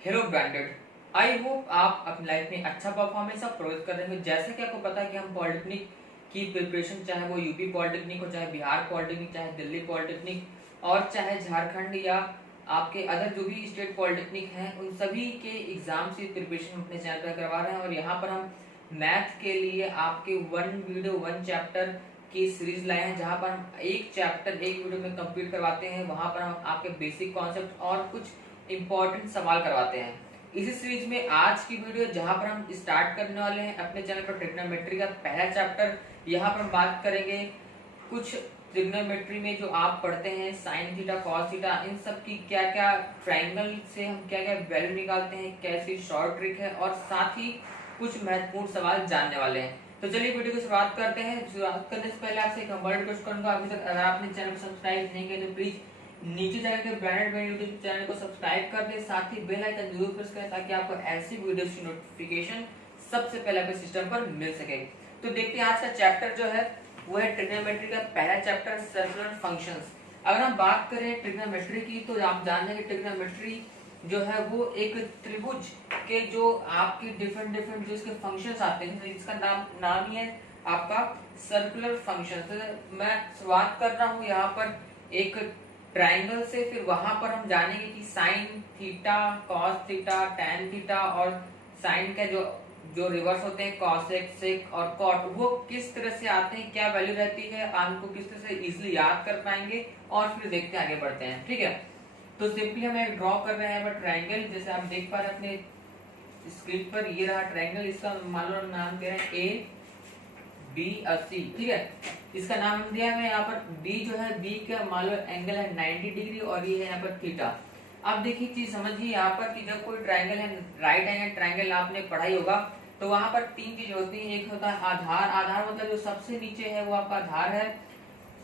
Hello branded. I hope आप अपनी life में अच्छा परफॉर्मेंस आप प्रोवाइड कर रहे हो। जैसे कि आपको पता है कि हम पॉलिटेक्निक की प्रिपरेशन, चाहे वो यूपी पॉलिटेक्निक हो, चाहे बिहार पॉलिटेक्निक, चाहे दिल्ली पॉलिटेक्निक और चाहे झारखंड या आपके अदर जो भी स्टेट पॉलिटेक्निक हैं, उन सभी के एग्जाम की प्रिपरेशन अपने चैनल पर करवा रहे हैं। और यहाँ पर हम मैथ के लिए आपके वन वीडियो वन चैप्टर की सीरीज लाए हैं, जहाँ पर हम एक चैप्टर एक वीडियो में कंप्लीट करवाते हैं। वहां पर हम आपके बेसिक कॉन्सेप्ट और कुछ इंपॉर्टेंट सवाल करवाते हैं। इसी सीरीज में आज की वीडियो जहां पर हम स्टार्ट करने वाले हैं अपने चैनल पर ट्रिग्नोमेट्री का पहला चैप्टर। यहाँ पर हम बात करेंगे कुछ ट्रिग्नोमेट्री में जो आप पढ़ते हैं, साइन थीटा, कॉस थीटा, इन सब की क्या क्या, ट्राइंगल से हम क्या क्या वैल्यू निकालते हैं, कैसी शॉर्ट ट्रिक है, और साथ ही कुछ महत्वपूर्ण सवाल जानने वाले हैं। तो चलिए वीडियो की शुरुआत करते हैं। शुरुआत करने से पहले आपसे एक हम्बल रिक्वेस्ट करूंगा, अभी तक अगर आपने चैनल को सब्सक्राइब नहीं किया तो प्लीज नीचे जाकर के ब्रांडेड में यूट्यूब चैनल को सब्सक्राइब कर दें, साथ ही बेल आइकन जरूर प्रेस करें ताकि आपको ऐसी वीडियोस की नोटिफिकेशन सबसे पहले अपने सिस्टम पर मिल सके। तो देखते हैं आज का चैप्टर जो है वो है ट्रिग्नोमेट्री का पहला चैप्टर, सर्कुलर फंक्शंस। अगर हम बात करें ट्रिग्नोमेट्री की तो आप जानते हैं कि ट्रिग्नोमेट्री जो है वो एक त्रिभुज के जो आपकी डिफरेंट डिफरेंट जो इसके फंक्शंस आते हैं, इसका नाम ही है आपका सर्कुलर फंक्शन। तो मैं शुरुआत कर रहा हूँ यहाँ पर एक ट्राइंगल से, फिर वहां पर हम जानेंगे कि sine theta, cos theta, tan theta और साइन का जो जो रिवर्स होते हैं कॉसेक, सेक और कॉट, वो किस तरह से आते हैं, क्या वैल्यू रहती है, आपको किस तरह से इजिली याद कर पाएंगे, और फिर देखते हैं आगे बढ़ते हैं। ठीक है, तो सिंपली हम एक ड्रॉ कर रहे हैं ट्राइंगल। जैसे आप देख पा रहे हैं अपने स्क्रीन पर, ये रहा ट्राइंगल। इसका मान लो नाम दे रहे हैं ए बी और सी। ठीक है, इसका नाम दिया है यहाँ पर बी जो है, बी का मान लो एंगल है 90 डिग्री और ये है यहाँ पर थीटा। अब देखिए चीज समझिए यहाँ पर कि जब कोई ट्राइंगल है, राइट एंगल ट्राइंगल आपने पढ़ा ही होगा, तो वहां पर तीन चीज होती है। एक होता है आधार, आधार मतलब जो सबसे नीचे है वो आपका आधार है।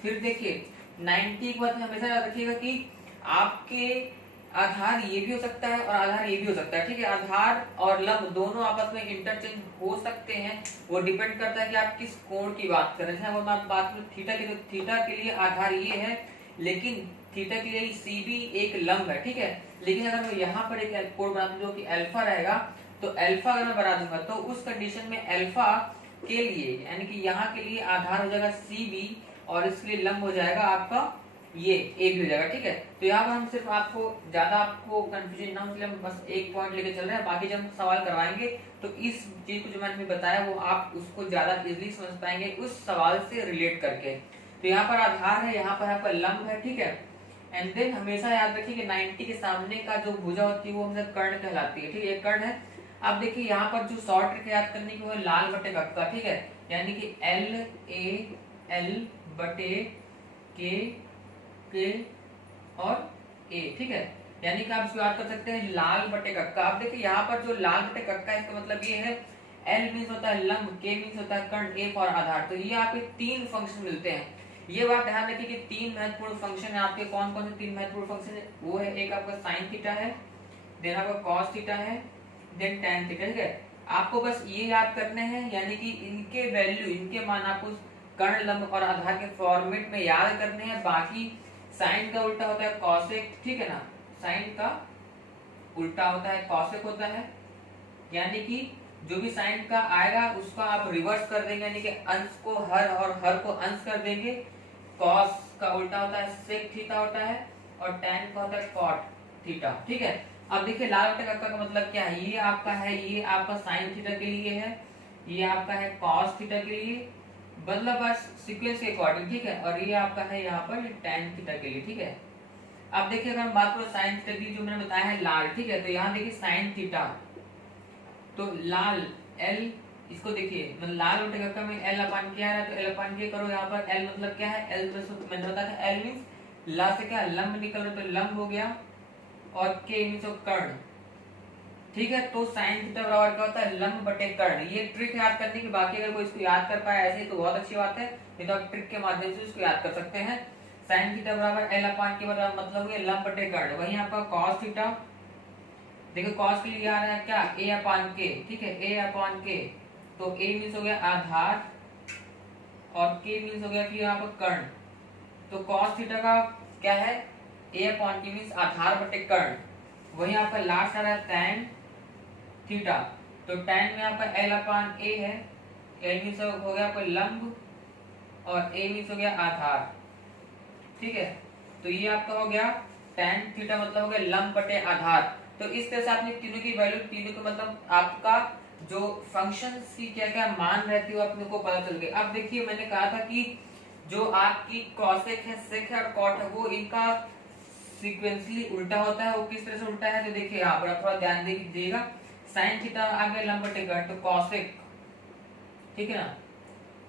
फिर देखिए 90 के बाद हमेशा याद रखिएगा कि आपके आधार ये भी हो सकता है और आधार ये भी हो सकता है। ठीक है, आधार और लंब दोनों आपस में इंटरचेंज हो सकते हैं, वो डिपेंड करता है कि आप किस कोण की बात कर रहे हैं। अगर मैं बात करूं थीटा की, तो थीटा के लिए आधार ये है, लेकिन थीटा के लिए सी भी एक लंब है। ठीक है, लेकिन अगर मैं यहाँ पर एक कोण बना दूं जो कि अल्फा रहेगा, तो अल्फा अगर मैं बना दूंगा तो उस कंडीशन में अल्फा के लिए यानी कि यहाँ के लिए आधार हो जाएगा सी बी, और इसके लिए लंब हो जाएगा आपका ये ए भी हो जाएगा। ठीक है, तो यहाँ पर हम सिर्फ आपको ज्यादा आपको कंफ्यूजन ना हो इसलिए हम बस एक पॉइंट लेके चल रहे हैं। बाकी जब हम सवाल करवाएंगे तो इस चीज को जो मैंने बताया वो आप उसको ज्यादा इजीली समझ पाएंगे उस सवाल से रिलेट करके। तो यहाँ पर आधार है, यहाँ पर आपका लंब है। ठीक है, एंड देन हमेशा याद रखिए कि 90 के सामने का जो भुजा होती है वो हमेशा कर्ण कहलाती है। ठीक है, ये कर्ण है। अब देखिए यहाँ पर जो शॉर्ट ट्रिक याद करने की वो है लाल बटे कक्का। ठीक है, यानी कि एल ए एल बटे के और ए। ठीक है, यानी कि आप इसको याद कर सकते हैं लाल बटे कक्का। आप देखिए यहाँ पर जो लाल बटे कक्का है इसका मतलब ये है एल मीन्स होता है लंब, के मीन्स होता है कर्ण, ए फॉर आधार। तो ये आपके तीन फंक्शन मिलते हैं। ये बात ध्यान रखिए कि तीन महत्वपूर्ण फंक्शन है आपके। कौन कौन से तीन महत्वपूर्ण फंक्शन है? वो है एक आपका साइन थीटा है, देन आपका कॉस थीटा है, देन टैन थीटा। ठीक है, आपको बस ये याद करने हैं, यानी कि इनके वैल्यू, इनके मान आपको कर्ण, लंब और आधार के फॉर्मेट में याद करने हैं। बाकी साइन का उल्टा होता है कॉसेक। ठीक है ना, साइन का उल्टा होता है कॉसेक होता है, यानी कि जो भी साइन का आएगा उसका आप रिवर्स कर देंगे, यानी कि अंश को हर और हर को अंश कर देंगे। कॉस का उल्टा होता है सेक थीटा होता है, और टैन का होता है कॉट थीटा। ठीक है, अब देखिए लाल बटे कक्का का मतलब क्या है? ये आपका है, ये आपका साइन थीटा के लिए है, ये आपका है कॉस थीटा के लिए, मतलब बस सीक्वेंस के अकॉर्डिंग। ठीक है, और ये आपका है यहाँ पर टैन थीटा के लिए। ठीक है, अब देखिए अगर हम बात करें साइन थीटा की, जो मैंने बताया है लाल। ठीक है, तो यहाँ देखिए साइन थीटा, तो लाल एल, इसको देखिए मतलब लाल बटे कक्का में एल अपान क्या है, तो एल अपान के करो। यहाँ पर एल मतलब क्या है? एल तो मैंने बताया था एल मीन्स ला से क्या लंब निकल रहा है, तो लंब हो गया, और के मीन्स कर्ण। ठीक है, तो साइन थीटा बराबर क्या होता है? लंब बटे कर्ण। ये ट्रिक याद करने की, बाकी अगर कोई इसको याद कर पाए ऐसे ही तो बहुत अच्छी बात है, नहीं तो आप ट्रिक के माध्यम से इसको याद कर सकते हैं। साइन थीटा बराबर एल अपान के बराबर मतलब है लंब बटे कर्ण। वहीं आपका कॉस थीटा, देखो कॉस के लिए आ रहा है क्या? ए अपान के। ठीक है, ए अपान के, तो ए मीन्स हो गया आधार और के मीन्स हो गया फिर यहाँ पर कर्ण। तो कॉस थीटा का क्या है? ए अपॉन के मीन्स आधार बटे कर्ण। वही आपका लास्ट आ रहा है tan थीटा, तो tan में आपका l अपान a है, l मीन्स हो गया आपका लंब और a मीन्स हो गया आधार, ठीक है। तो ये आपका हो गया tan थीटा मतलब हो गया लंब बटे आधार। तो इस तरह से आपने तीनों की वैल्यू, तीनों का मतलब आपका जो फंक्शन की क्या क्या मान रहती है अपने को पता चल गई। अब देखिए मैंने कहा था कि जो आपकी कॉसेक है, सेक है और कॉट है, वो इनका सीक्वेंसली उल्टा होता है। वो किस तरह से उल्टा है तो देखिए यहाँ पर आप थोड़ा ध्यान दीजिएगा। साइन थीटा आ गया लंब बटे कर्ण, तो कॉसेक, ठीक है ना,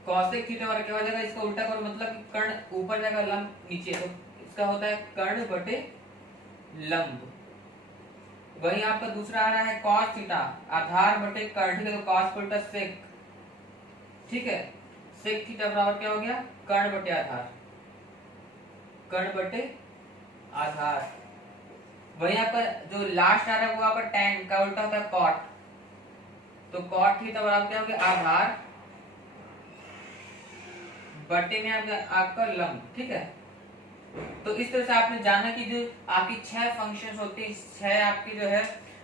कॉसेक थीटा और क्या हो जाएगा, इसका उल्टा करो मतलब कर्ण ऊपर जाएगा लंब नीचे, तो इसका होता है कर्ण बटे लंब। वही आपका दूसरा आ रहा है cos थीटा, आधार बटे कर्ण, ठीक है, तो cos उल्टा सेक, ठीक है, सेक थीटा बराबर क्या हो गया, कर्ण बटे आधार, कर्ण बटे आधार। वही आपका जो लास्ट आ रहा है वो आपका tan का उल्टा होता है cot, तो cot थीटा बराबर क्या हो गया, आधार बटे में आपका लंब, ठीक है। तो इस तरह से आपने जाना कि जो आपकी 6 फंक्शंस होते हैं, 6 आपकी जो है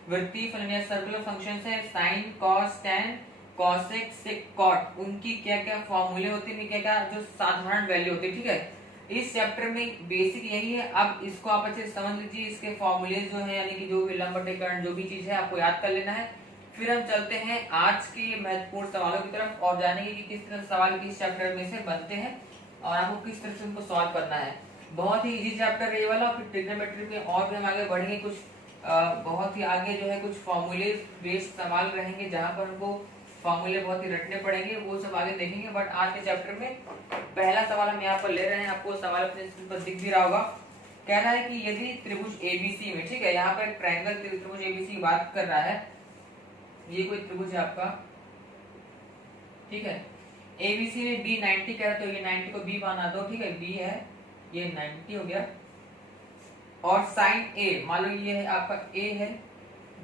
वृत्तीय फलन सर्कुलर फंक्शंस है, साइन, कॉस, टैन, कॉसेक, सेक, कॉट, उनकी क्या क्या फॉर्मूले होते हैं, क्या क्या जो साधारण वैल्यू होती है, ठीक है। इस चैप्टर में बेसिक यही है। अब इसको आप अच्छे से समझ लीजिए, इसके फॉर्मूले जो है यानी कि जो भी लंब बटे कर्ण जो भी चीज है आपको याद कर लेना है। फिर हम चलते हैं आज के महत्वपूर्ण सवालों की तरफ और जानेंगे कि किस तरह सवाल इस चैप्टर में से बनते हैं और आपको किस तरह से उनको सॉल्व करना है। बहुत ही इजी चैप्टर है ये वाला। फिर ट्रिग्नोमेट्री में और भी हम आगे बढ़ेंगे, कुछ बहुत ही आगे जो है कुछ फॉर्मूले बेस्ड सवाल रहेंगे जहां पर हमको फॉर्मूले बहुत ही रटने पड़ेंगे, वो सब आगे देखेंगे। बट आज के चैप्टर में पहला सवाल हम यहाँ पर ले रहे हैं, आपको सवाल अपने स्क्रीन पर दिख भी रहा होगा। कह रहा है कि यदि त्रिभुज एबीसी में, ठीक है, यहाँ पर ट्रायंगल त्रिभुज एबीसी की बात कर रहा है, ये कोई त्रिभुज है आपका, ठीक है, एबीसी में बी 90 कह रहा है, तो ये 90 को बी माना दो, ठीक है, बी है, ये 90 हो गया। और साइन ए मान लो ये है आपका ए है,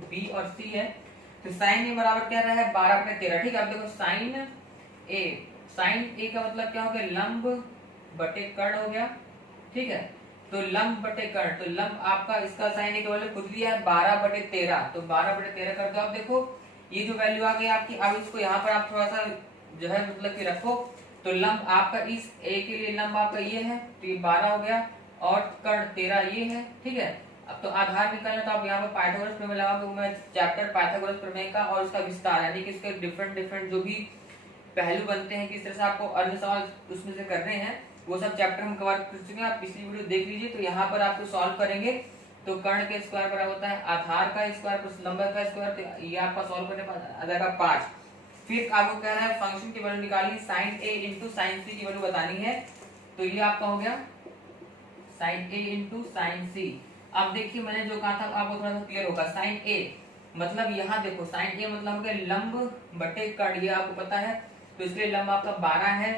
बी और सी है, तो साइन ए बराबर क्या रहा है 12/13, ठीक है। अब देखो साइन ए का मतलब क्या हो गया, लंब बटे कर्ण हो गया, ठीक है। तो लंब बटे कर्ण, तो लंब आपका इसका साइन ए का वैल्यू खुद लिया है 12/13, तो 12/13 कर दो। अब देखो ये जो वैल्यू आ गई आपकी, अब इसको यहाँ पर आप थोड़ा सा जो है मतलब कि रखो, तो लंब आपका इस ए के लिए लंब आपका ये है, तो ये 12 हो गया और कर्ण 13 ये है, ठीक है। अब तो आधार निकालना, तो आप यहाँ पर पाइथागोरस प्रमेय लगाओगे, मैं चैप्टर पाइथागोरस प्रमेय का और उसका विस्तार यानी कि इसके डिफरेंट जो भी पहलू बनते हैं, किस तरह से आपको अन्य सवाल उसमें से करने हैं, वो सब चैप्टर हम कवर कर चुके हैं। आप पिछली वीडियो देख लीजिए। तो यहाँ पर आपको सॉल्व करेंगे, तो कर्ण के स्क्वायर बराबर होता है आधार का स्क्वायर प्लस लंब का स्क्वायर, तो ये आपका सॉल्व करने पर आ जाएगा 5। फिर आपको कह रहा है फंक्शन की वैल्यू निकालिए, साइन ए इंटू साइन सी की वैल्यू बतानी है, तो ये आपका हो गया साइन ए इंटू साइन सी। अब देखिए मैंने जो कहा था आपको थोड़ा सा क्लियर होगा। साइन ए मतलब यहाँ देखो, साइन ए मतलब हो गया लंब बटे कर्ण, ये आपको पता है, तो इसलिए लंब आपका 12 है,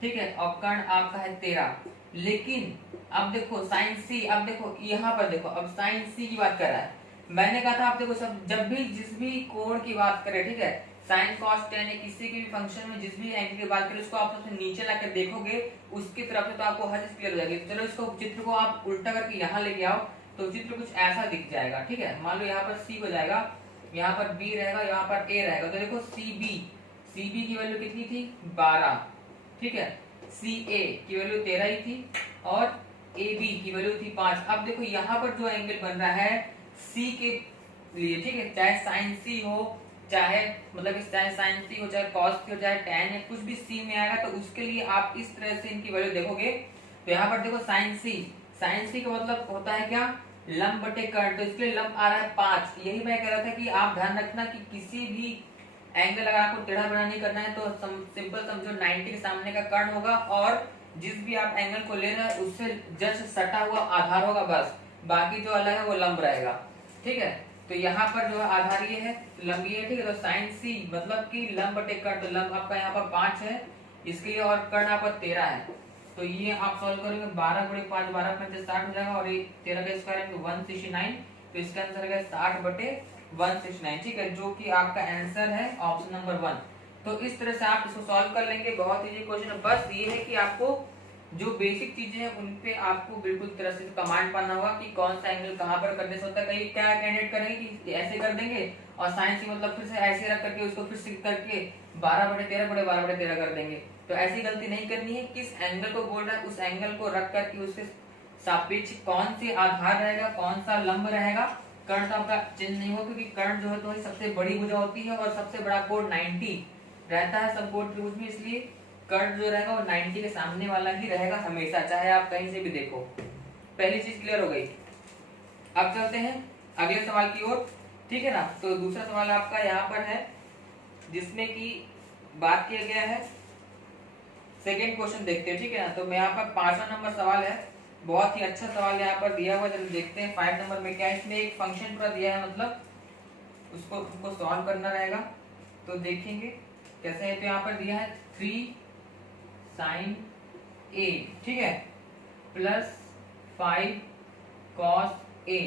ठीक है, और कर्ण आपका है 13। लेकिन अब देखो साइन सी, अब देखो यहाँ पर देखो, अब साइन सी की बात कर रहा है। मैंने कहा था आप देखो सब जब भी जिस भी कोण की बात करें, ठीक है, साइन कॉस टेन या किसी के भी फंक्शन में जिस भी एंगल की बात करें, उसको आप सबसे नीचे लाकर देखोगे उसकी तरफ से, तो आपको हर चीज क्लियर हो जाएगी। चलो इसको चित्र को आप उल्टा करके यहाँ लेके आओ, तो चित्र कुछ ऐसा दिख जाएगा, ठीक है। मान लो यहाँ पर सी हो जाएगा, यहाँ पर बी रहेगा, यहाँ पर ए रहेगा, तो देखो सी बी की वैल्यू कितनी थी 12, ठीक है, सी ए की वैल्यू 13 ही थी और ए बी की वैल्यू थी 5। अब देखो यहाँ पर जो एंगल बन रहा है सी के लिए, ठीक है, चाहे साइन सी हो, चाहे मतलब चाहे साइन सी हो, चाहे कॉस सी हो, चाहे टैन या कुछ भी सी में आएगा, तो उसके लिए आप इस तरह से इनकी वैल्यू देखोगे। तो यहाँ पर देखो साइन सी का मतलब होता है क्या, लंब बटे कर्ण, तो इसके लिए लंब आ रहा है 5। यही मैं कह रहा था कि आप ध्यान रखना कि किसी भी एंगल अगर आपको टेढ़ा मेढ़ा नहीं करना है, तो सिंपल समझो 90 के सामने का कर्ण होगा और जिस भी आप एंगल को ले रहे हैं उससे जस्ट सटा हुआ आधार होगा, बस बाकी जो अलग है वो लंब रहेगा, ठीक है। तो यहाँ पर जो है आधार ये है, लंब ये है, ठीक है। तो साइन सी मतलब कि लंब बटे कर्ण, तो लंब आपका यहाँ पर 5 है इसके लिए, और कर्ण आपका 13 है, तो ये आप सॉल्व करेंगे 12 गुणे 5 12 5 60 हो जाएगा, और ये 13 का स्क्वायर है 169, तो इसका आंसर है 60/169, ठीक है, जो कि आपका आंसर है ऑप्शन नंबर 1। तो इस तरह से आप इसको सॉल्व कर लेंगे, बहुत इजी क्वेश्चन है। बस ये है कि आपको जो बेसिक चीजें हैं उन पे आपको बिल्कुल तरह से कमांड पाना होगा कि कौन सा एंगल कहाँ पर करने से होता है। कहीं क्या कैंडिडेट करेंगे कि ऐसे कर देंगे और साइन से मतलब फिर से ऐसे रख करके उसको फिर से करके 12/13 बड़े 12/13 कर देंगे। तो ऐसी गलती नहीं करनी है। किस एंगल को बोल रहा है उस एंगल को रख करके उसके सापेक्ष कौन से आधार रहेगा, कौन सा लंब रहेगा, कर्ण तो आपका चेंज नहीं होगा क्योंकि कर्ण जो है तो सबसे बड़ी भुजा होती है और सबसे बड़ा कोण 90 रहता है समकोण त्रिभुज में, इसलिए कर्ण जो रहेगा वो 90 के सामने वाला ही रहेगा हमेशा, चाहे आप कहीं से भी देखो। पहली चीज क्लियर हो गई। अब चलते हैं अगले सवाल की ओर, ठीक है ना। तो दूसरा सवाल आपका यहाँ पर है जिसमें कि बात किया गया है, सेकेंड क्वेश्चन देखते हैं, ठीक है ना। तो मैं यहाँ पर 5वां नंबर सवाल है, बहुत ही अच्छा सवाल यहाँ पर दिया हुआ। जब देखते हैं 5 नंबर में क्या है। इसमें एक फंक्शन पूरा दिया है, मतलब उसको हमको सॉल्व करना रहेगा। तो देखेंगे कैसे है। तो यहाँ पर दिया है 3 sin a, ठीक है, प्लस 5 cos a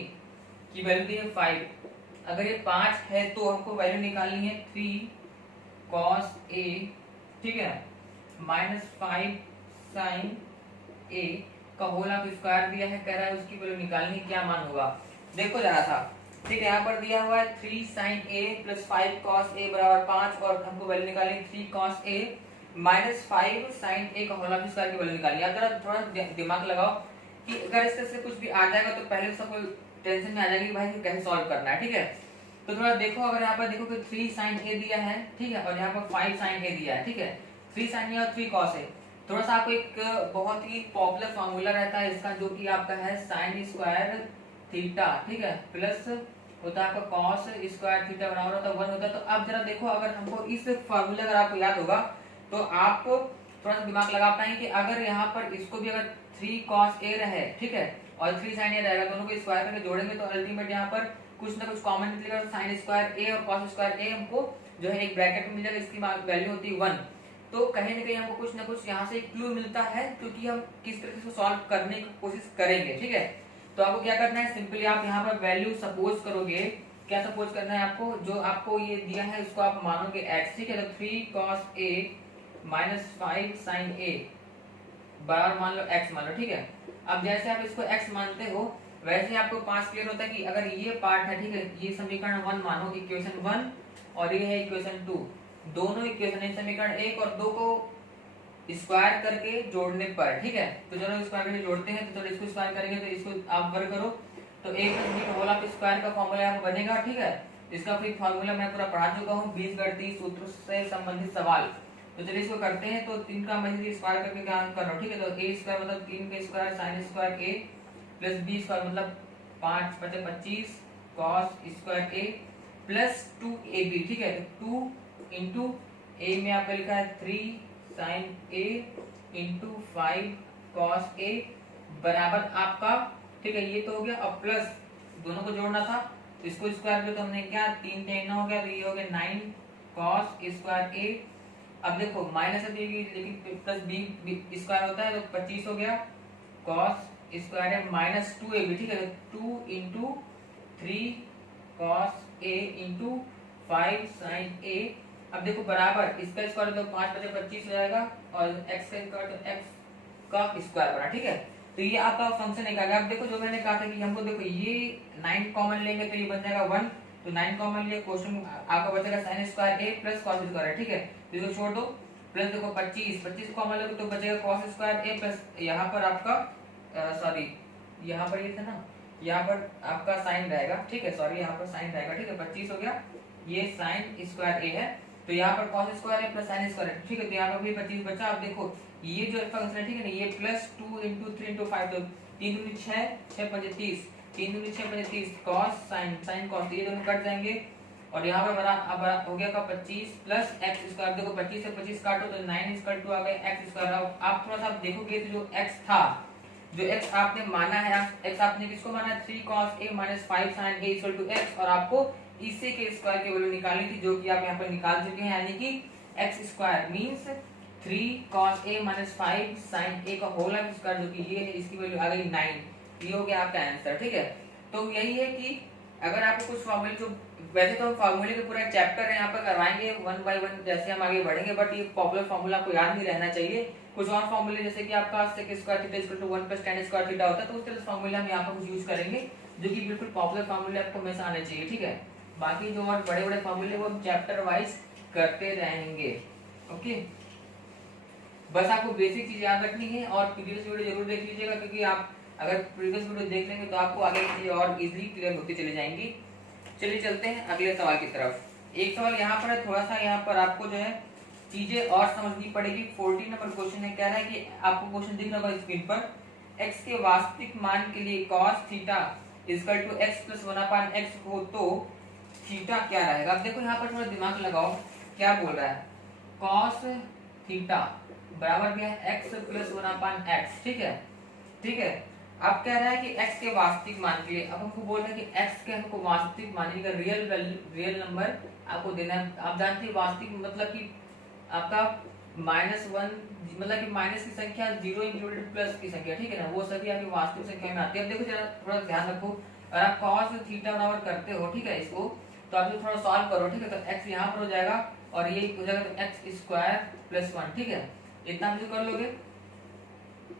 की वैल्यू दी है 5। अगर ये 5 है तो हमको वैल्यू निकालनी है 3 cos a, ठीक है, माइनस 5 sin a का होल ऑफ स्क्वायर दिया है, कह रहा है उसकी वैल्यू निकालनी, क्या मान होगा देखो जरा सा, ठीक है। यहाँ पर दिया हुआ है 3 sin a plus 5 cos a बराबर 5 और हमको वैल्यू निकालनी 3 cos a minus 5 sin a का होल ऑफ स्क्वायर की वैल्यू निकालनी। अब जरा थोड़ा दिमाग लगाओ कि अगर इस तरह से कुछ भी आ जाएगा तो पहले सब कोई टेंशन में आ जाएगी कि भाई कैसे सॉल्व करना है, ठीक है। तो थोड़ा देखो, अगर यहाँ पर देखो कि 3 sin a दिया है, ठीक है, और यहाँ पर 5 sin a दिया है, ठीक है, 3 sin a और 3 cos a। थोड़ा सा आपको एक बहुत ही पॉपुलर फॉर्मूला रहता है इसका, जो कि आपका है साइन स्क्वायर थीटा, ठीक है, प्लस होता है आपका कॉस स्क्वायर थीटा बराबर होता है 1 होता है। तो अब जरा देखो, अगर हमको इस फॉर्मूला अगर आपको याद होगा तो आप थोड़ा सा दिमाग लगा पाएंगे कि अगर यहाँ पर इसको भी अगर 3 cos a रहे, ठीक है, और 3 sin a रहेगा, दोनों को स्क्वायर करके जोड़ेंगे तो अल्टीमेट यहाँ पर कुछ ना कुछ कॉमन निकलेगा। साइन स्क्वायर a और कॉस स्क्वायर a हमको जो है एक ब्रैकेट में मिल जाएगा, इसकी वैल्यू होती है 1। तो कहीं ना कहीं हमको कुछ ना कुछ यहाँ से क्लू मिलता है, क्योंकि हम किस तरह से इसको सॉल्व करने की कोशिश करेंगे, ठीक है। तो आपको क्या करना है, सिंपली आप यहाँ पर वैल्यू सपोज करोगे। क्या सपोज करना है आपको, जो आपको ये दिया है उसको आप मानोगे x, ठीक है। तो 3 cos a minus 5 sin a बराबर मान लो x मान लो, ठीक है। अब जैसे आप इसको x मानते हो वैसे आपको 5 क्लियर होता है कि अगर ये पार्ट है, ठीक है, ये समीकरण 1 मानो, इक्वेशन 1, और ये है इक्वेशन 2, दोनों इक्वेशन समीकरण 1 और 2 को स्क्वायर करके जोड़ने पर, ठीक है। तो चलो स्क्वायर करके जोड़ते हैं। तो चलो इसको स्क्वायर करेंगे तो इसको आप वर्ग करो तो 1 + होल ऑफ स्क्वायर का फॉर्मूला यहाँ बनेगा, ठीक है। इसका फिर फॉर्मूला मैं पूरा पढ़ा चुका हूँ, बीजगणितीय सूत्र से संबंधित सवाल। तो चलिए इसको करते हैं। तो 3 का मैं स्क्वायर करके क्या कर रहा हूँ, ठीक है। तो a स्क्वायर मतलब 3 का square sine square a plus b square मतलब 5 × 25 cos square a plus 2ab, ठीक है। तो 2 इंटू a में आपका लिखा है 3 sin a into 5 cos a बराबर आपका, ठीक है, ये तो हो गया। अब प्लस दोनों को जोड़ना था, तो इसको स्क्वायर किया तो हमने क्या 3 × 9 हो गया, तो ये हो गया 9 cos स्क्वायर a। अब देखो माइनस है लेकिन प्लस b स्क्वायर होता है तो 25 हो गया cos स्क्वायर है माइनस 2ab, ठीक है। 2 into 3 cos a into 5 sin a। अब देखो बराबर इसका स्क्वायर तो 5 × 25 हो जाएगा और x का स्क्वायर तो x का स्क्वायर बना, ठीक है। तो ये आपका फंक्शन एक आ गया। अब देखो जो मैंने कहा था कि हमको देखो ये 9 कॉमन लेंगे तो ये बन जाएगा 1, तो 9 कॉमन लिए क्वेश्चन आपका बचेगा sin square a plus cos square, ठीक है। तो इसको छोड़ दो, प्लस देखो 25 कॉमन लोगे तो बचेगा cos स्क्वायर a प्लस यहाँ पर आपका सॉरी यहाँ पर ये था ना, यहाँ पर आपका साइन रहेगा, ठीक है, सॉरी यहाँ पर साइन रहेगा, ठीक है। 25 हो गया, ये साइन स्क्वायर a है, तो यहाँ पर cos स्क्वायर है प्लस साइन स्क्वायर है, ठीक है। तो यहाँ पर भी 25 बचा। अब देखो ये जो फंक्शन है, ठीक है ना, ये प्लस 2 इंटू 3 इंटू 5, तो 3 दूनी 6, 6 पंजे 30, 3 दूनी 6 पंजे 30 cos साइन cos, ये दोनों कट जाएंगे और यहाँ पर बना अब हो गया का 25 प्लस x स्क्वायर। देखो 25 से 25 काटो तो 9 इक्वल टू आ गया x स्क्वायर। अब आप थोड़ा सा देखोगे तो जो x था, जो x आपने माना है, x आपने किसको माना है 3 cos a minus 5 sin a equal to x, और आपको इसी के स्क्वायर की वैल्यू निकालनी थी, जो कि आप यहाँ पर निकाल चुके हैं, यानी कि x square means 3 cos a minus 5 sin a का होल ऑफ स्क्वायर, जो कि ये है, इसकी वैल्यू आ गई 9। ये हो गया आपका आंसर, ठीक है। तो यही है कि अगर आपको कुछ फॉर्मूले जो, वैसे तो हम फॉर्मूले के पूरा चैप्टर है यहाँ पर करवाएंगे वन बाय वन जैसे हम आगे बढ़ेंगे, बट ये पॉपुलर फॉर्मूला आपको याद नहीं रहना चाहिए। कुछ और फॉर्मूले जैसे कि आपका sec square theta equal to 1 + tan square theta होता है, तो उस तरह से फॉर्मूला हम यहाँ पर कुछ यूज करेंगे जो कि बिल्कुल पॉपुलर फॉर्मूले आपको हमेशा आने चाहिए, ठीक है। बाकी जो और बड़े बड़े फॉर्मूले वो हम चैप्टर वाइज करते रहेंगे, ओके। बस आपको बेसिक चीज याद रखनी है और प्रीवियस वीडियो जरूर देख लीजिएगा, क्योंकि आप अगर प्रीवियस वीडियो देख लेंगे तो आपको आगे की चीजें और इजीली क्लियर होती चली जाएंगी। चलिए चलते हैं अगले सवाल की तरफ। एक सवाल यहाँ पर है, थोड़ा सा यहाँ पर आपको जो है चीजें और समझनी पड़ेगी। 14 नंबर क्वेश्चन है, कह रहा है कि आपको क्वेश्चन दिख रहा होगा स्क्रीन पर, x के वास्तविक मान के लिए cos theta equal to x + 1/x हो तो थीटा क्या रहेगा। अब देखो यहाँ पर थोड़ा दिमाग लगाओ, क्या बोल रहा है, cos थीटा बराबर क्या है x + 1/x, ठीक है, ठीक है। अब कह रहा है कि x के वास्तविक मान के लिए, अब हमको बोल रहा है कि x के हमको वास्तविक मान का रियल वैल्यू, रियल नंबर आपको देना है। आप जानते हैं वास्तविक मतलब कि आपका -1 मतलब कि माइनस की संख्या 0 इंक्लूडेड प्लस की संख्या, ठीक है ना, वो सभी आपकी वास्तविक संख्या में आती है। अब देखो जरा थोड़ा ध्यान रखो, अगर आप cos थीटा बराबर करते हो, ठीक है, इसको तो आप थोड़ा सॉल्व करो, ठीक है, तो x यहाँ पर हो जाएगा और ये हो जाएगा तो x² + 1, ठीक है, इतना आप कर लोगे।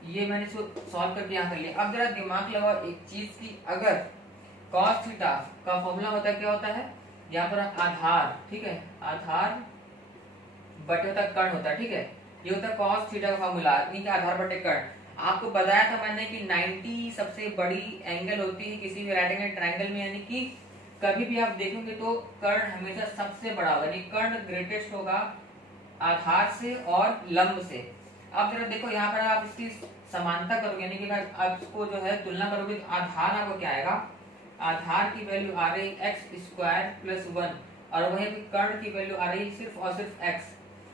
ये मैंने इसको सॉल्व करके यहाँ कर लिया। अब जरा दिमाग लगाओ एक चीज की, अगर cos थीटा का फॉर्मूला होता है क्या होता है, यहाँ पर आधार, ठीक है, आधार बटे होता है कर्ण होता है, ठीक है, ये होता है cos थीटा का फॉर्मूला, यानी कि आधार बटे कर्ण। आपको बताया था मैंने कि 90 सबसे बड़ी एंगल होती है किसी भी राइट एंगल ट्रायंगल में, यानी कि कभी भी आप देखेंगे तो कर्ण हमेशा सबसे बड़ा होगा, यानी कर्ण ग्रेटेस्ट होगा आधार से और लंब से। अब जरा देखो यहाँ पर आप इसकी समानता करोगे, यानी कि आप इसको जो है तुलना करोगे तो आधार आपको क्या आएगा, आधार की वैल्यू आ रही x² + 1 और वहीं पे कर्ण की वैल्यू आ रही सिर्फ और सिर्फ x।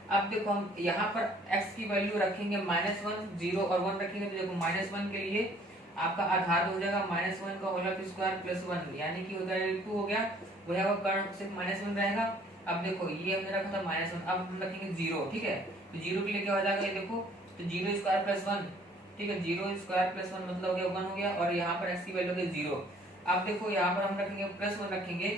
अब देखो हम यहाँ पर x की वैल्यू रखेंगे -1, 0 और 1 रखेंगे, तो देखो -1 के लिए आपका आधार हो जाएगा -1 का होल स्क्वायर + 1, यानी कि हो जाएगा 2 हो गया, वही आपका कर्ण सिर्फ -1 रहेगा। अब देखो ये हमने रखा था -1, अब हम रखेंगे 0, ठीक है, तो 0 के लिए क्या हो जाएगा, ये देखो तो 0² + 1, ठीक है, 0² + 1 मतलब हो गया 1 हो गया, और यहाँ पर x की वैल्यू है 0। अब देखो यहाँ पर हम रखेंगे +1 रखेंगे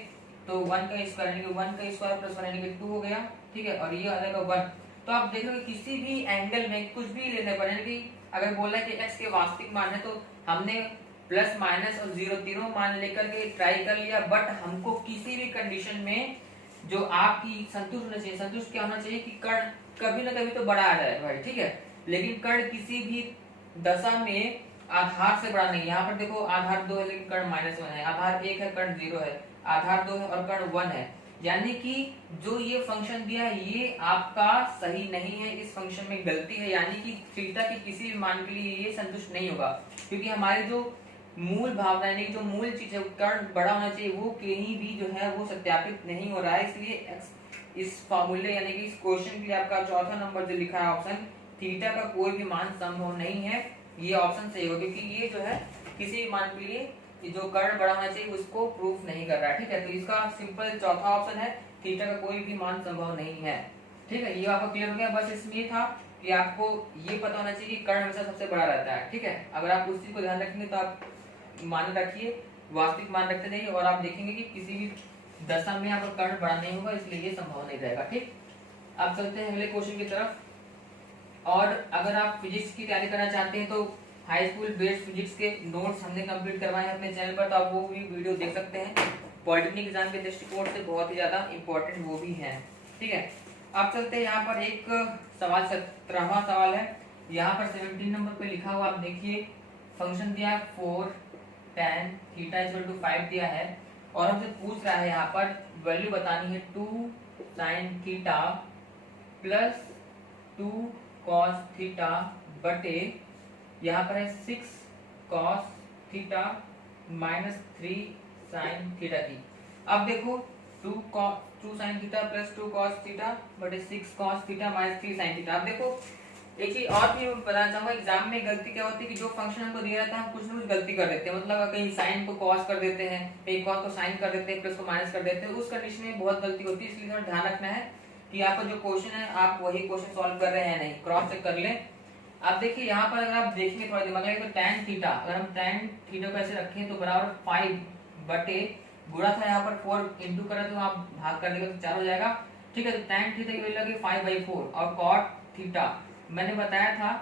तो 1 का स्क्वायर यानी कि 1 का स्क्वायर + 1 यानी कि 2 हो गया, ठीक है, और ये आ जाएगा 1। तो आप देखोगे किसी भी एंगल में कुछ भी लेने पर, यानी कि अगर बोला है कि x के वास्तविक मान है तो हमने प्लस माइनस और 0 तीनों मान लेकर के ट्राई कर लिया, बट हमको किसी भी कंडीशन में जो आपकी संतुष्ट होना चाहिए, संतुष्ट क्या होना चाहिए कि कर्ण कभी ना कभी तो बड़ा आ जाए भाई, ठीक है, लेकिन कर्ण किसी भी दशा में आधार से बड़ा नहीं। यहाँ पर देखो आधार 2 है लेकिन कर्ण -1 है, आधार 1 है कर्ण 0 है, आधार 2 है और कर्ण 1 है, यानी कि जो ये फंक्शन दिया है ये आपका सही नहीं है, इस फंक्शन में गलती है, यानी कि थीटा के किसी भी मान के लिए ये संतुष्ट नहीं होगा, क्योंकि हमारे जो मूल भावना यानी जो मूल चीज है कर्ण बड़ा होना चाहिए, वो कहीं भी जो है वो सत्यापित नहीं हो रहा है। इसलिए इस फॉर्मूले यानी कि इस क्वेश्चन के लिए आपका चौथा नंबर जो लिखा है ऑप्शन, थीटा का कोई भी मान संभव नहीं है, ये ऑप्शन सही होगा, क्योंकि ये जो है किसी भी मान के लिए जो कर्ण बड़ा होना चाहिए उसको प्रूफ नहीं कर रहा है, ठीक है, तो इसका सिंपल चौथा ऑप्शन है, थीटा का कोई भी मान संभव नहीं है, ठीक है, ये आपको क्लियर हो गया। बस इसमें ये था कि आपको ये पता होना चाहिए कि कर्ण हमेशा सबसे बड़ा रहता है, ठीक है, अगर आप उस चीज को ध्यान रखेंगे तो आप मान रखिए, वास्तविक मान रखते जाइए और आप देखेंगे कि किसी भी दशा में यहाँ पर कर्ण बड़ा नहीं होगा, इसलिए ये संभव नहीं रहेगा, ठीक। अब चलते हैं अगले क्वेश्चन की तरफ। और अगर आप फिजिक्स की तैयारी करना चाहते हैं तो हाई स्कूल बेस्ड फिजिक्स के नोट्स हमने कंप्लीट करवाए हैं अपने चैनल पर, तो आप वो भी वीडियो देख सकते हैं, पॉलिटेक्निक एग्जाम के दृष्टिकोण से बहुत ही ज्यादा इंपॉर्टेंट वो भी है, ठीक है। अब चलते हैं यहाँ पर एक सवाल 17वां सवाल है, यहाँ पर 17 नंबर पे लिखा हुआ आप देखिए, फंक्शन दिया 4 tan थीटा = 5 दिया है और हमसे पूछ रहा है यहाँ पर वैल्यू बतानी है 2 sin theta plus 2 cos theta बटे यहाँ पर है 6 cos थीटा -3 sin थीटा की। अब देखो 2 sin theta plus 2 cos theta बटे 6 cos थीटा -3 sin थीटा। अब देखो एक चीज और भी बताना चाहूंगा, एग्जाम में गलती क्या होती है कि जो फंक्शन हमको दिया जाता है हम कुछ ना कुछ गलती कर देते हैं, मतलब कहीं साइन को कॉस कर देते हैं, कहीं कॉस को साइन कर देते हैं, प्लस को माइनस कर देते हैं, उस कंडीशन में बहुत गलती होती है, इसलिए थोड़ा ध्यान रखना है कि आपका जो क्वेश्चन है आप वही क्वेश्चन सॉल्व कर रहे हैं नहीं, क्रॉस चेक कर लें। अब देखिए यहाँ पर अगर आप देखेंगे थोड़ा दिमाग लगे तो tan थीटा, अगर हम tan थीटा को ऐसे रखें तो बराबर 5 बटे गुणा था यहाँ पर 4 इंटू करा तो आप भाग कर देगा तो 4 हो जाएगा, ठीक है। तो tan थीटा की वैल्यू लगी 5/4 और cot थीटा मैंने बताया था,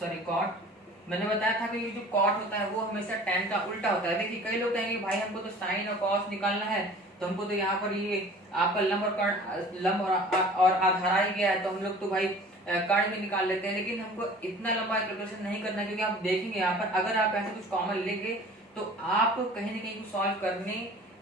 सॉरी cot मैंने बताया था कि ये जो cot होता है वो हमेशा tan का उल्टा होता है। देखिए कई लोग कहेंगे भाई हमको तो sin और cos निकालना है, तो हमको तो यहाँ पर ये आपका लंब और कर्ण, लंब और आधार आ ही गया है, तो हम लोग तो भाई कर्ण में निकाल लेते हैं। लेकिन हमको इतना लंबा कैलकुलेशन नहीं करना, क्योंकि आप देखेंगे यहाँ पर अगर आप ऐसे कुछ कॉमन लेंगे तो आप कहीं ना कहीं सॉल्व करने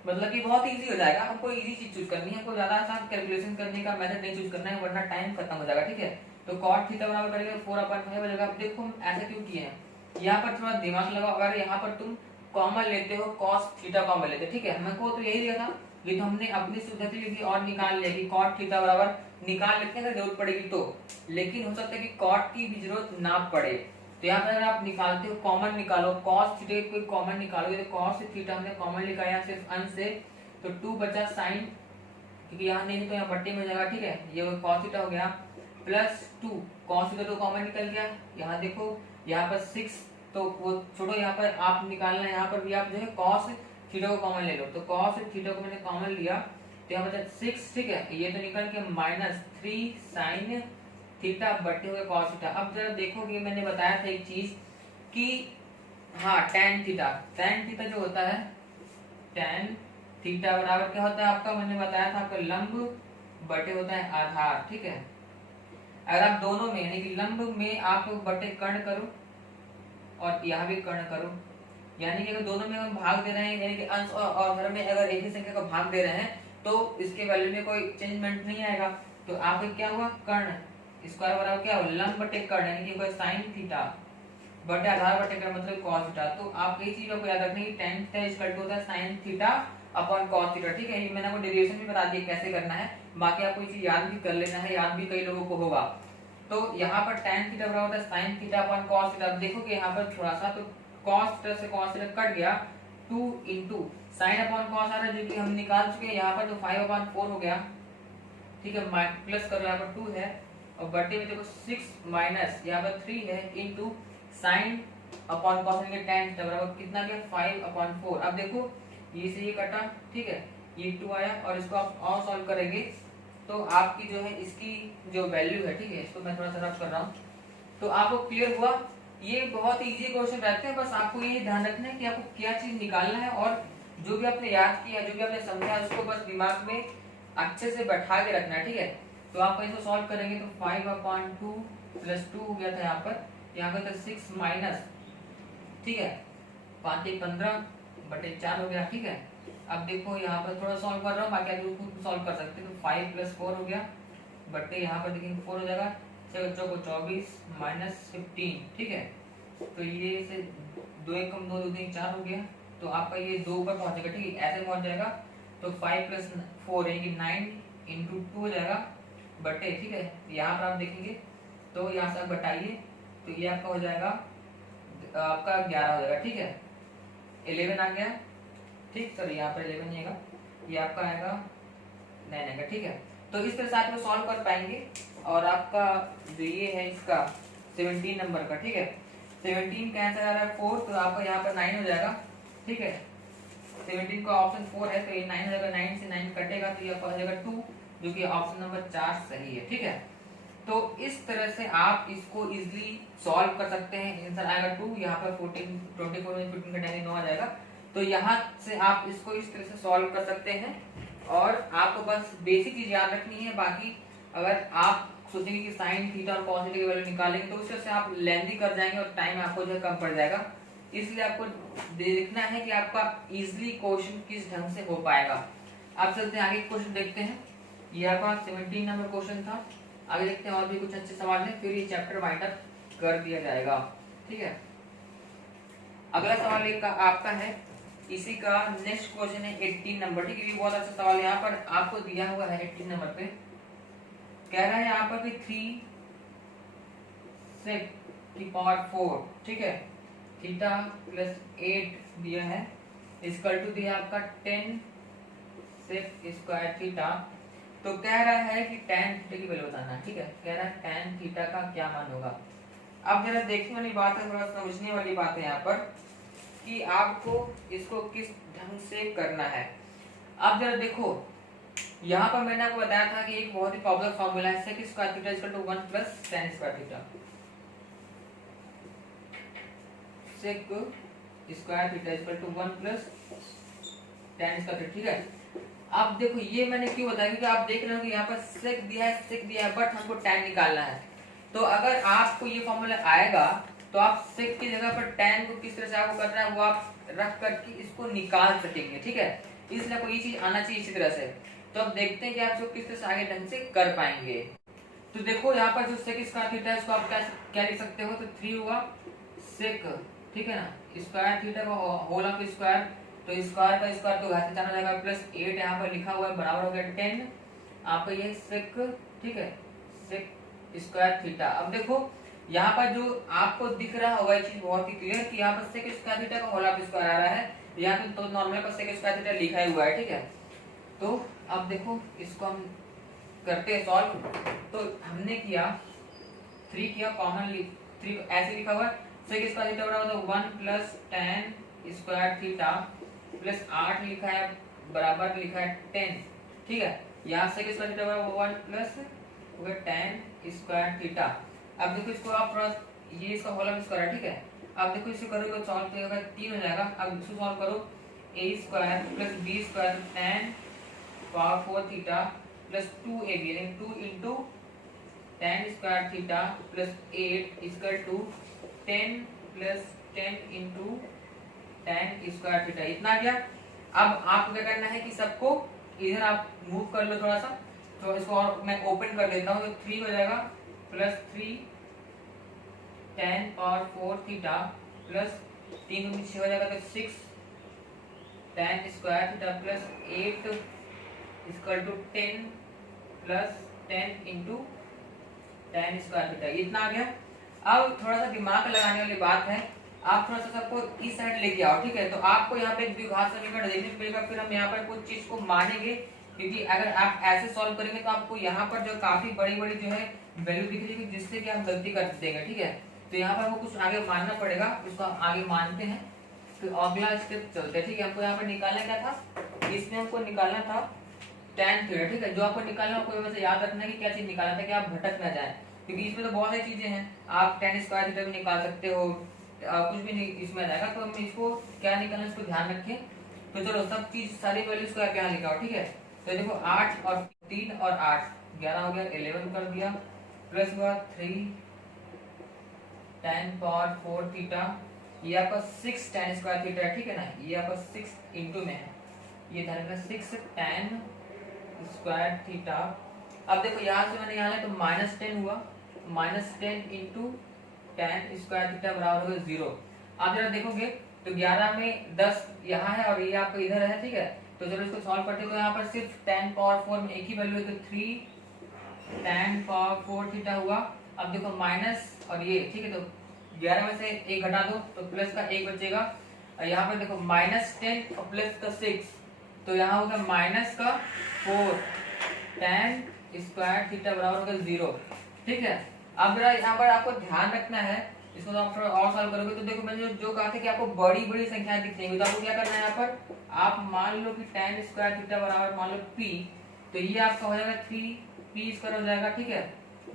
मतलब कि बहुत इजी हो जाएगा। हमको इजी चीज चूज करनी है, हमको ज्यादा आसान कैलकुलेशन करने का मेथड नहीं चूज करना है, वरना टाइम खत्म हो जाएगा, ठीक है। तो cot थीटा बराबर करेंगे 4/5 हो जाएगा। अब देखो हम ऐसा क्यों किए हैं, यहाँ पर थोड़ा दिमाग लगाओ। अगर यहाँ पर तुम कॉमन लेते हो cos थीटा कॉमन लेते, ठीक है, हमको तो यही दिया था, ये तो हमने अपनी सुविधा के लिए भी और निकाल लिया कि cot थीटा बराबर निकाल लेते हैं अगर जरूरत पड़ेगी तो। लेकिन हो सकता है कि cot की भी जरूरत ना पड़े, तो यहाँ पर अगर आप निकालते हो कॉमन निकालो, cos थीटा कोई कॉमन निकालोगे तो cos थीटा हमने कॉमन लिखा सिर्फ अंश से, तो 2 बचा sin, क्योंकि यहाँ नहीं तो यहाँ बट्टे में हो जाएगा, ठीक है। ये cos थीटा हो गया प्लस 2 cos थीटा तो कॉमन निकल गया। यहाँ देखो यहाँ पर 6 तो वो छोड़ो, यहाँ पर आप निकालना, यहाँ पर भी आप जो है cos थीटा को कॉमन ले लो, तो cos थीटा को मैंने कॉमन लिया तो यहाँ बचा 6, ठीक है। ये तो निकल के -3 sin थीटा बट्टे हुए cos थीटा। अब जरा देखोगे मैंने बताया था एक चीज कि हाँ tan थीटा जो होता है, tan थीटा बराबर क्या होता है आपका, मैंने बताया था आपका लंब बटे होता है आधार, ठीक है। अगर आप दोनों में यानी कि लंब में आप बटे कर्ण करो और यहाँ भी कर्ण करो, यानी कि अगर दोनों में हम भाग दे रहे हैं, यानी कि अंश और हर में अगर एक ही संख्या का भाग दे रहे हैं तो इसके वैल्यू में कोई चेंजमेंट नहीं आएगा। तो आपका क्या हुआ, कर्ण स्क्वायर बराबर क्या हुआ, लंब बटे कर्ण, यानी कि sin थीटा बटे आधार बटे कर्ण मतलब cos थीटा। तो आप ये चीज आपको याद रखनी है, tan थीटा इक्वल टू होता है sin theta upon cos theta, ठीक है। ये मैंने आपको डेरिवेशन भी बता दिया कैसे करना है, बाकी आपको ये चीज याद भी कर लेना है, याद भी कई लोगों को होगा। तो यहाँ पर tan थीटा बराबर होता है sin theta upon cos theta. देखोगे यहाँ पर थोड़ा सा तो cos थीटा से cos थीटा कट गया, 2 इंटू साइन अपॉन cos आ रहा है जो कि हम निकाल चुके हैं, यहाँ पर तो 5/4 हो गया, ठीक है। प्लस करो, यहाँ पर 2 है और बटे में देखो 6 माइनस यहाँ पर 3 है इंटू साइन अपॉन cos यानी tan थीटा बराबर कितना गया 5/4। अब देखो ये से ये कटा, ठीक है, ये 2 आया और इसको आप और सॉल्व करेंगे तो आपकी जो है इसकी जो वैल्यू है, ठीक है, इसको मैं थोड़ा सा रफ कर रहा हूँ तो आपको क्लियर हुआ। ये बहुत इजी क्वेश्चन रहते हैं, बस आपको ये ध्यान रखना है कि आपको क्या चीज निकालना है और जो भी आपने याद किया, जो भी आपने समझा उसको बस दिमाग में अच्छे से बैठा के रखना है, ठीक है। तो आप इसको सॉल्व करेंगे तो 5/2 प्लस 2 हो गया था यहाँ पर तो 6 माइनस, ठीक है, 5 15 बटे 4 हो गया, ठीक है। अब देखो यहाँ पर थोड़ा सॉल्व कर रहा हूँ, बाकी आप खुद सॉल्व कर सकते हैं। तो 5 + 4 हो गया बटे यहाँ पर देखेंगे 4 हो जाएगा, 6 बच्चों को 24 माइनस 15, ठीक है। तो ये से 2 1 कम 2 2 3 4 हो गया, तो आपका ये 2 पर पहुंचेगा, ठीक है, ऐसे पहुंच जाएगा। तो 5 + 4 यानी कि 9 इंटू 2 हो जाएगा बटे, ठीक है। यहाँ पर आप देखेंगे तो यहाँ से आप बटाइए तो ये आपका हो जाएगा आपका 11 हो जाएगा, ठीक है। 11 आ गया, ठीक, सॉरी यहाँ पर 11 नहीं आएगा, ये आपका आएगा 9 आएगा, ठीक है। तो इस तरह से आप सॉल्व कर पाएंगे और आपका जो ये है इसका 17 नंबर का, ठीक है, 17 का आंसर आ रहा है 4, तो आपका यहाँ पर 9 हो जाएगा, ठीक है। 17 का ऑप्शन 4 है तो ये 9 हो जाएगा, 9 से 9 कटेगा तो ये आपका हो जाएगा 2, जो कि ऑप्शन नंबर 4 सही है, ठीक है। तो इस तरह से आप इसको इजीली सॉल्व कर सकते हैं। आंसर आएगा 2, यहाँ पर 14 24 में 15 घटाएंगे 9 आ जाएगा। तो यहाँ से आप इसको इस तरह से सॉल्व कर सकते हैं और आपको बस बेसिक चीज याद रखनी है। बाकी अगर आप सोचेंगे कि साइन थीटा और कॉस थीटा की वैल्यू निकालेंगे तो उससे आप लेंथी कर जाएंगे और टाइम आपको जो है कम पड़ जाएगा। इसलिए आपको देखना है कि आपका इजिली क्वेश्चन किस ढंग से हो पाएगा। आप चलते हैं आगे क्वेश्चन देखते हैं। ये आपका 17 नंबर क्वेश्चन था। आगे देखते हैं और भी कुछ अच्छे सवाल हैं, फिर ये चैप्टर वाइंड अप कर दिया जाएगा, ठीक है। अगला सवाल एक आपका है, इसी का नेक्स्ट क्वेश्चन है 18 नंबर, ठीक है। ये बहुत अच्छा सवाल है, यहाँ पर आपको दिया हुआ है 18 नंबर पे, कह रहा है यहाँ पर कि 3 sec की पावर 4, ठीक है, थीटा प्लस 8 दिया है, इक्वल टू दिया आपका 10 sec स्क्वायर थीटा। तो कह रहा है कि tan थीटा की वैल्यू बताना, ठीक है, कह रहा है tan थीटा का क्या मान होगा। अब जरा देखने वाली बात है, थोड़ा समझने वाली बात है यहाँ पर कि आपको इसको किस ढंग से करना है। अब जरा देखो, यहाँ पर मैंने आपको बताया था कि एक बहुत ही पॉपुलर फॉर्मूला है sec square theta equal to 1 plus tan square theta. Sec square theta equal to 1 plus tan square theta, ठीक है। अब देखो ये मैंने क्यों बताया, क्योंकि आप देख रहे हो कि यहाँ पर सेक दिया है बट हमको tan निकालना है। तो अगर आपको ये फॉर्मूला आएगा तो आप सेक की जगह पर tan को किस तरह से आपको करना है वो आप रख करके इसको निकाल सकेंगे, ठीक है। इसलिए कोई चीज आना चाहिए इसी तरह से। तो अब देखते हैं कि आप इसको किस तरह से आगे ढंग से कर पाएंगे। तो देखो यहाँ पर जो सेक स्क्वायर थीटा है उसको आप क्या लिख सकते हो, तो 3 हुआ सेक, ठीक है ना, स्क्वायर थीटा का होल ऑफ स्क्वायर, तो स्क्वायर का स्क्वायर तो घात जाना जाएगा, प्लस 8 यहाँ पर लिखा हुआ है बराबर हो गया 10 आपका ये सेक, ठीक है, सेक स्क्वायर थीटा। अब देखो यहाँ पर जो आपको दिख रहा होगा ये चीज बहुत ही क्लियर कि यहाँ पर सेक स्क्वायर थीटा का होल ऑफ स्क्वायर आ रहा है, यहाँ पे तो नॉर्मल पर सेक स्क्वायर थीटा लिखा ही हुआ है, ठीक है। तो अब देखो इसको हम करते हैं सॉल्व। तो हमने किया 3 किया कॉमन 3 ऐसे लिखा हुआ है सेक स्क्वायर थीटा बराबर 1 plus tan square theta plus 8 लिखा है बराबर लिखा है 10, ठीक है। यहाँ सेक स्क्वायर थीटा बराबर 1 प्लस tan स्क्वायर थीटा। अब देखो इसको आप थोड़ा ये इसका होल ऑफ स्क्वायर है, ठीक है। अब देखो इसको करोगे सॉल्व करोगे 3 हो जाएगा। अब इसको सॉल्व करो a square plus b square tan power 4 theta plus 2ab यानी 2 into tan square theta plus 8 equal to 10 plus 10 into tan square theta, इतना आ गया। अब आपको क्या करना है कि सबको इधर आप मूव कर लो थोड़ा सा, तो इसको और मैं ओपन कर देता हूँ, तो 3 हो जाएगा plus 3 tan power 4 theta plus 3 6 हो जाएगा तो 6 tan square theta plus 8 equal to 10 plus 10 into tan square theta, इतना आ गया। अब थोड़ा सा दिमाग लगाने वाली बात है, आप थोड़ा सा सबको इस साइड लेके आओ, ठीक है। तो आपको यहाँ पे एक द्विघात समीकरण देखने को मिलेगा, फिर हम यहाँ पर कुछ चीज को मानेंगे, क्योंकि अगर आप ऐसे सॉल्व करेंगे तो आपको यहाँ पर जो काफी बड़ी बड़ी जो है वैल्यू दिख रही है जिससे कि हम गलती कर देंगे, ठीक है। तो यहाँ पर हमको कुछ आगे मानना पड़ेगा, उसको हम आगे मानते हैं, फिर अगला स्टेप चलते हैं, ठीक है। हमको यहाँ पर निकालना क्या था, इसमें हमको निकालना था tan थीटा, ठीक है। जो आपको निकालना है वैसे याद रखना है कि क्या चीज निकालना था कि आप भटक ना जाए, क्योंकि इसमें तो बहुत सारी चीजें हैं। आप tan स्क्वायर थीटा भी निकाल सकते हो, कुछ भी नहीं इसमें आ जाएगा। तो हम इसको क्या निकालना है इसको ध्यान रखें। तो चलो सब चीज सारी वैल्यूज को आप यहाँ लिखा हो, ठीक है। तो देखो 8 और 3 और 8 11 हो गया, 11 कर दिया, प्लस हुआ 3 tan पावर 4 थीटा, ये आपका 6 tan स्क्वायर थीटा, ठीक है ना, ये आपका 6 इंटू में है, ये ध्यान रखना 6 tan स्क्वायर थीटा। अब देखो यहाँ से मैंने यहाँ लिया तो -10 हुआ, -10 इंटू tan स्क्वायर थीटा बराबर होगा 0। आप जरा देखोगे तो 11 में 10 यहाँ है और ये आपको इधर है, ठीक है। तो चलो इसको सॉल्व करते हैं। तो यहाँ पर सिर्फ tan पावर 4 में एक ही वैल्यू है, तो 3 tan पावर 4 थीटा हुआ। अब देखो माइनस और ये, ठीक है, तो 11 में से 1 घटा दो तो प्लस का 1 बचेगा। यहाँ पर देखो -10 और प्लस का 6, तो यहाँ होगा माइनस का 4 tan स्क्वायर थीटा बराबर होगा 0, ठीक है। अब जरा यहाँ पर आपको ध्यान रखना है, इसको तो आप थोड़ा और सॉल्व करोगे तो देखो मैंने जो कहा था कि आपको बड़ी बड़ी संख्याएं दिख जाएंगी, तो आपको क्या करना है, यहाँ पर आप मान लो कि tan स्क्वायर थीटा बराबर मान लो p, तो ये आपका हो जाएगा 3p स्क्वायर हो जाएगा, ठीक है,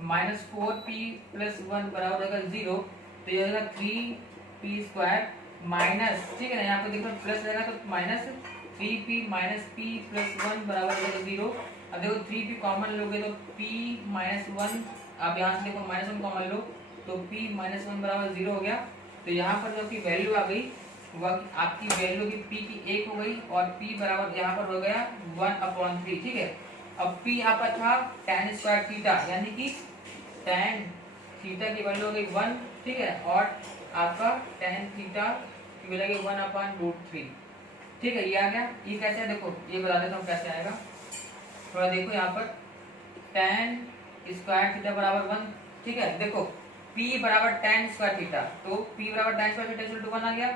-4p प्लस 1 बराबर होगा 0, तो ये हो जाएगा 3p स्क्वायर माइनस, ठीक है ना, यहाँ पे देखो प्लस रहेगा तो -3p माइनस p प्लस 1 बराबर होगा 0। अब देखो 3p कॉमन लोगे तो p माइनस 1, आप यहाँ से देखो -1 कॉमन लो तो p माइनस 1 बराबर 0 हो गया। तो यहाँ पर जो की वैल्यू आ गई वह आपकी वैल्यू की p की 1 हो गई और p बराबर यहाँ पर हो गया 1/3, ठीक है। अब p यहाँ पर था tan स्क्वायर थीटा, यानी कि tan थीटा की वैल्यू हो गई 1, ठीक है, और आपका tan थीटा की वैल्यू 1/√3, ठीक है। ये आ गया। ये कैसे है देखो, ये बता देता हूँ कैसे आएगा, थोड़ा देखो यहाँ पर tan स्क्वायर थीटा बराबर 1, ठीक है। देखो p बराबर tan स्क्वायर थीटा, तो p बराबर tan square theta equal to 1 आ गया,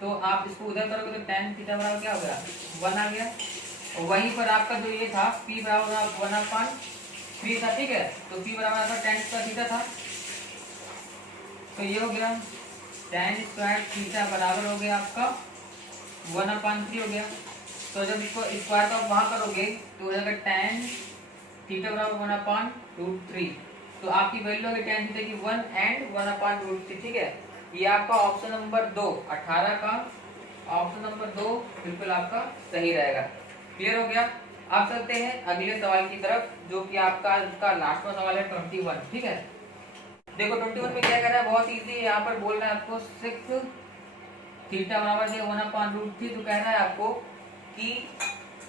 तो आप इसको उधर करोगे तो tan थीटा बराबर क्या हो गया 1 आ गया। और वहीं पर आपका जो ये था p बराबर 1/3 था, ठीक है, तो p बराबर आपका tan स्क्वायर थीटा था, तो ये हो गया tan स्क्वायर थीटा बराबर हो गया आपका 1/3 हो गया। तो जब इसको स्क्वायर का वहां करोगे तो हो जाएगा tan थीटा बराबर 1/√3। तो आपकी वैल्यू होगी tan थीटा की 1 एंड 1/√3। ठीक है, ये आपका ऑप्शन नंबर 2 18 का ऑप्शन नंबर 2 बिल्कुल आपका सही रहेगा। क्लियर हो गया। आप चलते हैं अगले सवाल की तरफ, जो कि आपका लास्ट सवाल है 21। ठीक है, देखो 21 में क्या कर रहा है, बहुत इजी है। यहाँ पर बोल रहा है आपको सिक्स थीटा बराबर है 1/√3। तो कह रहा है आपको कि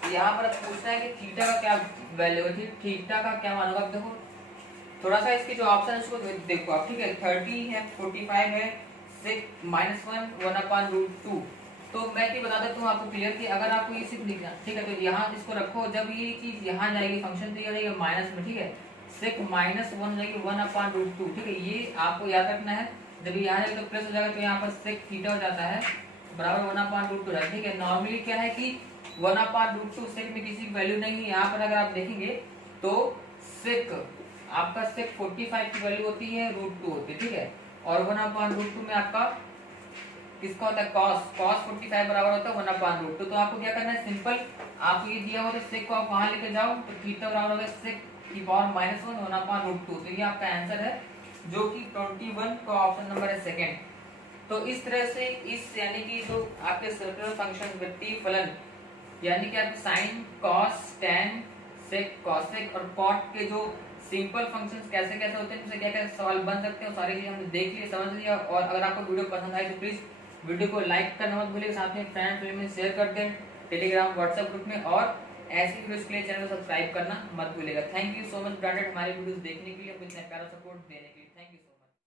यहाँ पर पूछना है कि थीटा का क्या वैल्यू है, थीटा का क्या मान होगा। देखो थोड़ा सा इसके जो ऑप्शन है उसको देखो आप। ठीक है, 30 है, 45 है, 6 -1 1/√2। तो मैं भी बता देता हूँ आपको क्लियर कि अगर आपको ये सिर्फ लिखना, ठीक है, तो यहाँ इसको रखो। जब ये चीज यहाँ जाएगी फंक्शन तो ये रहेगा माइनस में। ठीक है, सिक्स -1 जाएगी 1/√2। ठीक है, ये आपको याद रखना है। जब यहाँ जाएगा तो प्लस हो जाएगा, तो यहाँ पर सेक थीटा हो जाता है बराबर 1/√2 है। ठीक है, नॉर्मली क्या है कि 1/√2 सेक में किसी की वैल्यू नहीं है। यहाँ पर अगर आप देखेंगे तो सेक आपका सेक 45 की वैल्यू होती है, √2 होती है। ठीक है, और 1/√2 में आपका किसका होता है, cos 45 बराबर होता है 1/√2। तो आपको क्या करना है, सिंपल आपको ये दिया होता है सेक को आप वहां लेके जाओ, तो थीटा बराबर होगा सेक की पावर -1 1/√2। तो ये आपका आंसर है, जो कि 21 का ऑप्शन नंबर है सेकंड। तो इस तरह से इस यानी कि जो आपके सर्कुलर फंक्शन वृत्तीय फलन यानी कि आपके sine cos tan sec cosec और कॉट के जो सिंपल फंक्शंस कैसे कैसे होते हैं, उनसे क्या क्या सवाल बन सकते हैं, सारी चीजें हमने देख ली, समझ लिया। और अगर आपको वीडियो पसंद आए तो प्लीज वीडियो को लाइक करना मत भूलिएगा, साथ में फ्रेंड फैमिली में शेयर कर दें, टेलीग्राम व्हाट्सएप ग्रुप में, और ऐसी वीडियोस के लिए चैनल को सब्सक्राइब करना मत भूलिएगा। Thank you so much branded हमारी वीडियोस देखने के लिए, इतना प्यारा सपोर्ट देने के लिए।